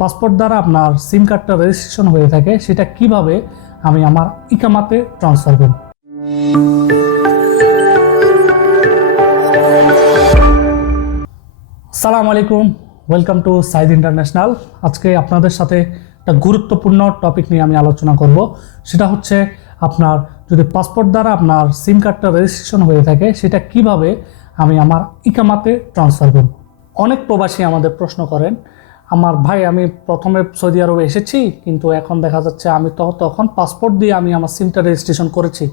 Passport দ্বারা আপনার সিম কার্ডটা রেজিস্ট্রেশন হয়ে থাকে, সেটা কীভাবে আমি আমার ইকামাতে ট্রান্সফার করব? সালাম আলাইকুম ওয়েলকাম টু সাইদ ইন্টারন্যাশনাল আজকে আপনাদের সাথে একটা গুরুত্বপূর্ণ টপিক নিয়ে আমি আলোচনা করব। সেটা হচ্ছে আপনার যদি পাসপোর্ট দ্বারা আপনার সিম কার্ডটা রেজিস্ট্রেশন হয়ে থাকে, সেটা কীভাবে আমি আমার ইকামাতে ট্রান্সফার করব? অনেক প্রবাসী আমাদের প্রশ্ন করেন আমার ভাই, আমি প্রথমে সৌদি আরবে এসেছি, কিন্তু এখন দেখা যাচ্ছে আমি তো তখন পাসপোর্ট দিয়ে আমি আমার সিমটা রেজিস্ট্রেশন করেছি।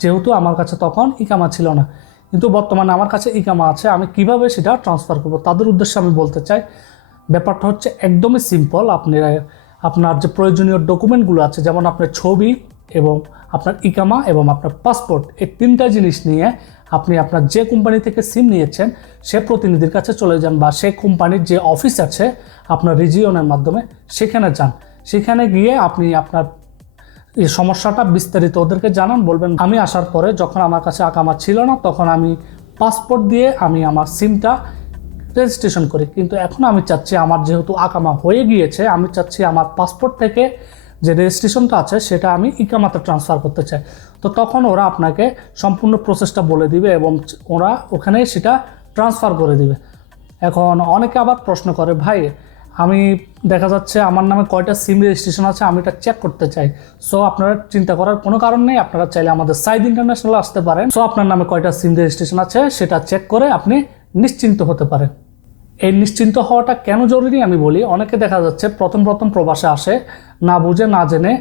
যেহেতু আমার কাছে তখন ইকামা ছিল না, কিন্তু বর্তমানে আমার কাছে ইকামা আছে, আমি কীভাবে সেটা ট্রান্সফার করব? তাদের উদ্দেশ্যে আমি বলতে চাই, ব্যাপারটা হচ্ছে একদমই সিম্পল আপনি, আপনার যে প্রয়োজনীয় ডকুমেন্টগুলো আছে, যেমন আপনার ছবি এবং আপনার ইকামা এবং আপনার পাসপোর্ট, এই তিনটা জিনিস নিয়ে আপনি আপনার যে কোম্পানি থেকে সিম নিয়েছেন, সে প্রতিনিধির কাছে চলে যান বা সে কোম্পানির যে অফিস আছে আপনার রিজিয়নের মাধ্যমে, সেখানে যান। সেখানে গিয়ে আপনি আপনার এই সমস্যাটা বিস্তারিত ওদেরকে জানান, বলবেন, আমি আসার পরে যখন আমার কাছে আকামা ছিল না, তখন আমি পাসপোর্ট দিয়ে আমি আমার সিমটা রেজিস্ট্রেশন করি। কিন্তু এখন আমি চাচ্ছি আমার যেহেতু আকামা হয়ে গিয়েছে, আমি চাচ্ছি আমার পাসপোর্ট থেকে যে রেজিস্ট্রেশনটা আছে সেটা আমি ইকামাতে ট্রান্সফার করতে চাই। তো তখন ওরা আপনাকে সম্পূর্ণ প্রসেসটা বলে দিবে এবং ওরা ওখানে সেটা ট্রান্সফার করে দিবে। এখন অনেকে আবার প্রশ্ন করে, ভাই, আমি দেখা যাচ্ছে আমার নামে কয়টা সিম রেজিস্ট্রেশন আছে, আমি এটা চেক করতে চাই। সো আপনারা চিন্তা করার কোনো কারণ নেই, আপনারা চাইলে আমাদের সাইদ ইন্টারন্যাশনাল আসতে পারেন। সো আপনার নামে কয়টা সিম রেজিস্ট্রেশন আছে, সেটা চেক করে আপনি নিশ্চিন্ত হতে পারেন। এই নিশ্চিন্ত হওয়াটা কেন জরুরি আমি বলি, অনেকে দেখা যাচ্ছে প্রথম প্রথম প্রবাসে আসে, না বুঝে, না জেনে,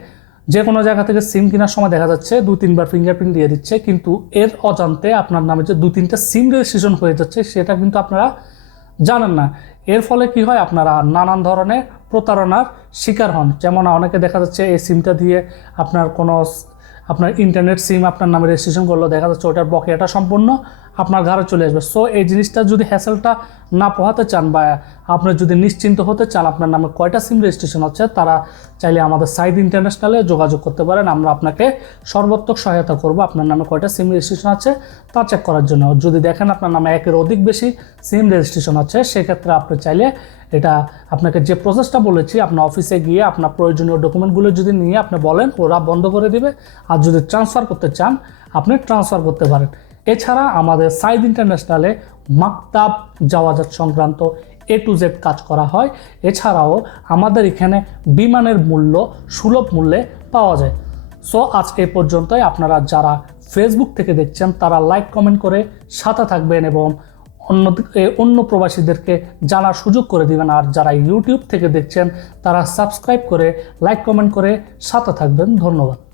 যে কোনো জায়গা থেকে সিম কেনার সময় দেখা যাচ্ছে দু তিনবার ফিঙ্গারপ্রিন্ট দিয়ে দিচ্ছে, কিন্তু এর অজান্তে আপনার নামে যে দু তিনটা সিম রেজিস্ট্রেশন হয়ে যাচ্ছে, সেটা কিন্তু আপনারা জানেন না। এর ফলে কি হয়, আপনারা নানান ধরনের প্রতারণার শিকার হন। যেমন অনেকে দেখা যাচ্ছে এই সিমটা দিয়ে আপনার কোনো আপনার ইন্টারনেট সিম আপনার নামে রেজিস্ট্রেশন করল, দেখা যাচ্ছে ওটার বকেয়াটা সম্পূর্ণ আপনার ঘরে চলে আসবে। সো এই জিনিসটা যদি হ্যাসেলটা না পোহাতে চান বা আপনি যদি নিশ্চিন্ত হতে চান, আপনার নামে কয়টা সিম রেজিস্ট্রেশন হচ্ছে তারা চাইলে আমাদের সাইড ইন্টারন্যাশনালে যোগাযোগ করতে পারেন। আমরা আপনাকে সর্বোত্তক সহায়তা করব। আপনার নামে কয়টা সিম রেজিস্ট্রেশন আছে, তা চেক করার জন্য। যদি দেখেন আপনার নামে একের অধিক বেশি সিম রেজিস্ট্রেশন আছে, সেক্ষেত্রে আপনি চাইলে এটা আপনাকে যে প্রসেসটা বলেছি, আপনার অফিসে গিয়ে আপনার প্রয়োজনীয় ডকুমেন্টগুলো যদি নিয়ে আপনি বলেন, ওরা বন্ধ করে দিবে। আর যদি ট্রান্সফার করতে চান, আপনি ট্রান্সফার করতে পারেন। এছাড়া আমাদের সাইদ ইন্টারন্যাশনালে মাকতাব যাওয়াজাত সংক্রান্ত এ টু জেড কাজ করা হয়। এছাড়াও আমাদের এখানে বিমানের মূল্য, সুলভ মূল্যে পাওয়া যায়। সো আজ এ পর্যন্তই। আপনারা যারা ফেসবুক থেকে দেখছেন, তারা লাইক কমেন্ট করে সাথে থাকবেন এবং অন্য অন্য প্রবাসীদেরকে জানার সুযোগ করে দিবেন। আর যারা ইউটিউব থেকে দেখছেন, তারা সাবস্ক্রাইব করে লাইক কমেন্ট করে সাথে থাকবেন। ধন্যবাদ।